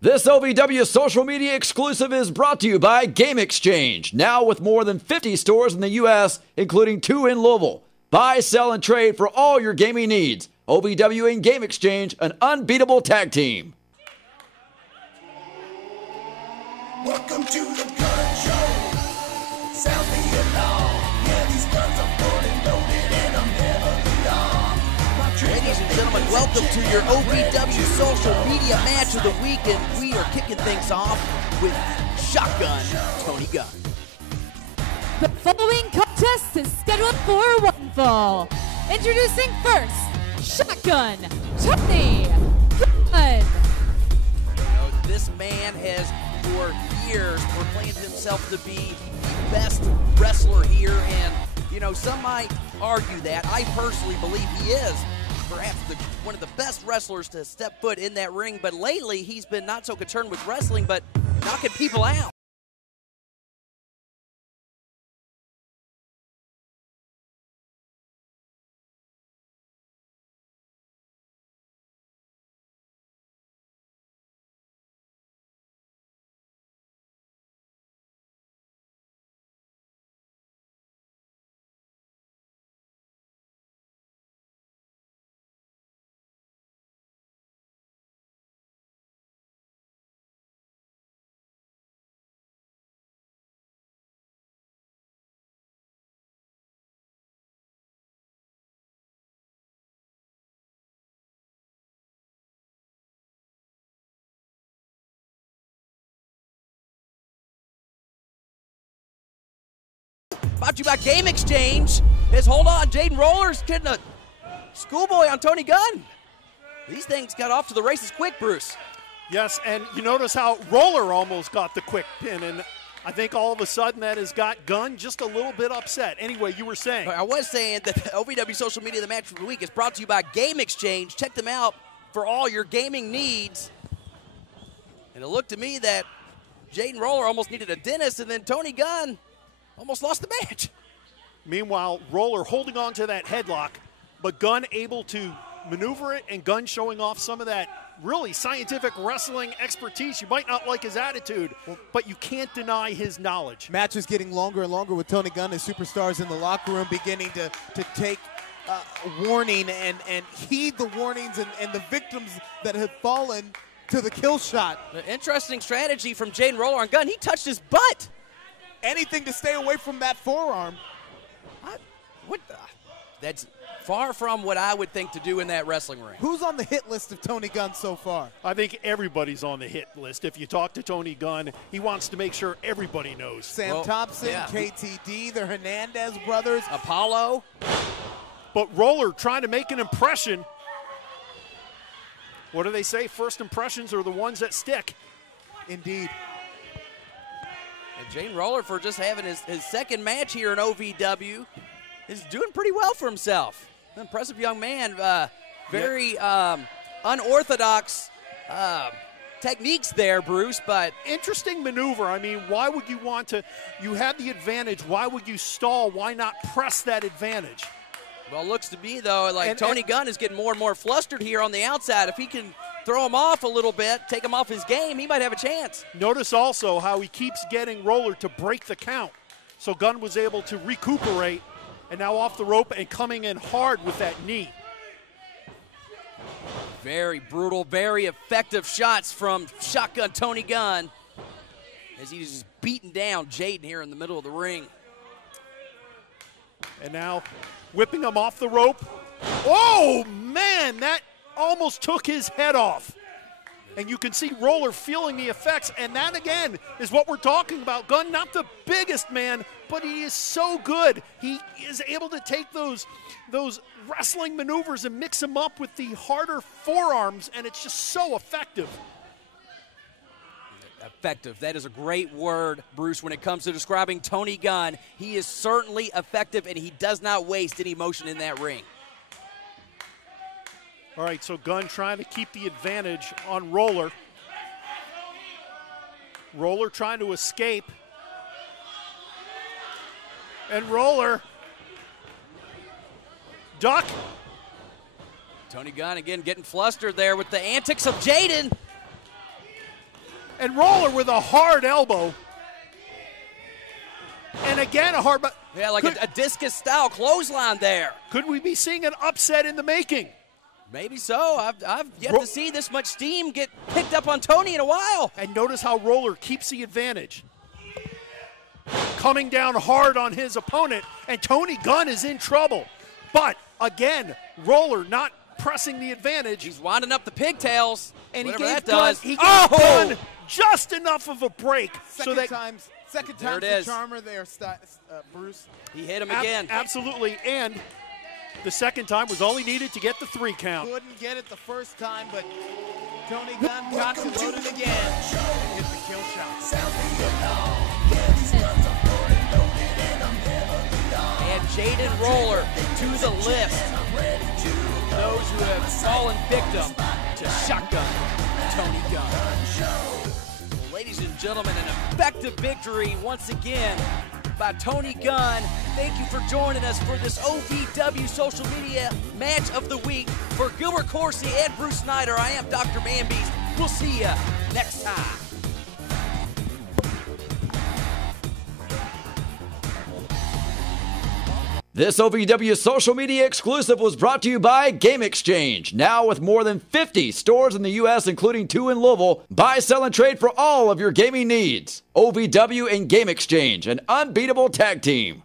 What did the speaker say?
This OVW social media exclusive is brought to you by Game Exchange, now with more than 50 stores in the U.S., including 2 in Louisville. Buy, sell, and trade for all your gaming needs. OVW and Game Exchange, an unbeatable tag team. Welcome to the Gunn Show. Sound the alarm. Yeah, these guns are full and loaded and I'm never long. Ladies and gentlemen, welcome to your OVW social media match of the week, and we are kicking things off with Shotgun Tony Gunn. The following contest is scheduled for one fall. Introducing first, Shotgun Tony Gunn. This man has for years proclaimed himself to be the best wrestler here, and some might argue that. I personally believe he is perhaps one of the best wrestlers to step foot in that ring, but lately he's been not so concerned with wrestling, but knocking people out. Brought to you by Game Exchange. Hold on, Jaden Roller's getting a schoolboy on Tony Gunn. These things got off to the races quick, Bruce. Yes, and you notice how Roller almost got the quick pin, and I think all of a sudden that has got Gunn just a little bit upset. Anyway, you were saying. I was saying that the OVW social media, the match of the week, is brought to you by Game Exchange. Check them out for all your gaming needs. And it looked to me that Jaden Roller almost needed a dentist, and then Tony Gunn almost lost the match. Meanwhile, Roller holding on to that headlock, but Gunn able to maneuver it, and Gunn showing off some of that really scientific wrestling expertise. You might not like his attitude, but you can't deny his knowledge. Match is getting longer and longer with Tony Gunn as superstars in the locker room beginning to take warning and heed the warnings and the victims that have fallen to the kill shot. The interesting strategy from Jaden Roller on Gunn. He touched his butt. Anything to stay away from that forearm. That's far from what I would think to do in that wrestling ring. Who's on the hit list of Tony Gunn so far? I think everybody's on the hit list. If you talk to Tony Gunn, he wants to make sure everybody knows. Sam Thompson, yeah. KTD, the Hernandez brothers. Apollo. But Roller trying to make an impression. What do they say? First impressions are the ones that stick. Indeed. And Jaden Roller, for just having his second match here in OVW, is doing pretty well for himself. An impressive young man. Very unorthodox techniques there, Bruce, but interesting maneuver. I mean, why would you want to? You have the advantage. Why would you stall? Why not press that advantage? Well, it looks to me, though, like Tony Gunn is getting more and more flustered here on the outside. If he can throw him off a little bit, take him off his game, he might have a chance. Notice also how he keeps getting Roller to break the count. So Gunn was able to recuperate, and now off the rope and coming in hard with that knee. Very brutal, very effective shots from Shotgun Tony Gunn as he's just beating down Jaden here in the middle of the ring. And now whipping him off the rope. Oh, man, that almost took his head off. And you can see Roller feeling the effects, and that, again, is what we're talking about. Gunn, not the biggest man, but he is so good. He is able to take those wrestling maneuvers and mix them up with the harder forearms, and it's just so effective. Effective. That is a great word, Bruce, when it comes to describing Tony Gunn. He is certainly effective, and he does not waste any motion in that ring. All right, so Gunn trying to keep the advantage on Roller. Roller trying to escape. And Roller. Duck. Tony Gunn again getting flustered there with the antics of Jaden. And Roller with a hard elbow. And again, a hard... Yeah, like a discus-style clothesline there. Could we be seeing an upset in the making? Maybe so. I've yet to see this much steam get picked up on Tony in a while. And notice how Roller keeps the advantage. Coming down hard on his opponent, and Tony Gunn is in trouble. But, again, Roller not pressing the advantage. He's winding up the pigtails. And he whatever gave that does. He gave Gunn just enough of a break. Second time's the charmer there, Bruce. He hit him again. Absolutely, and the second time was all he needed to get the 3 count. Couldn't get it the first time, but Tony Gunn got to load it again and hit the kill shot. And Jaden Roller to the list. Those who have fallen victim to shotgun Tony Gunn. Ladies and gentlemen, an effective victory once again by Tony Gunn. Thank you for joining us for this OVW social media match of the week. For Gilbert Corsi and Bruce Snyder, I am Dr. Manbeast. We'll see you next time. This OVW social media exclusive was brought to you by Game Exchange. Now with more than 50 stores in the U.S., including 2 in Louisville. Buy, sell, and trade for all of your gaming needs. OVW and Game Exchange, an unbeatable tag team.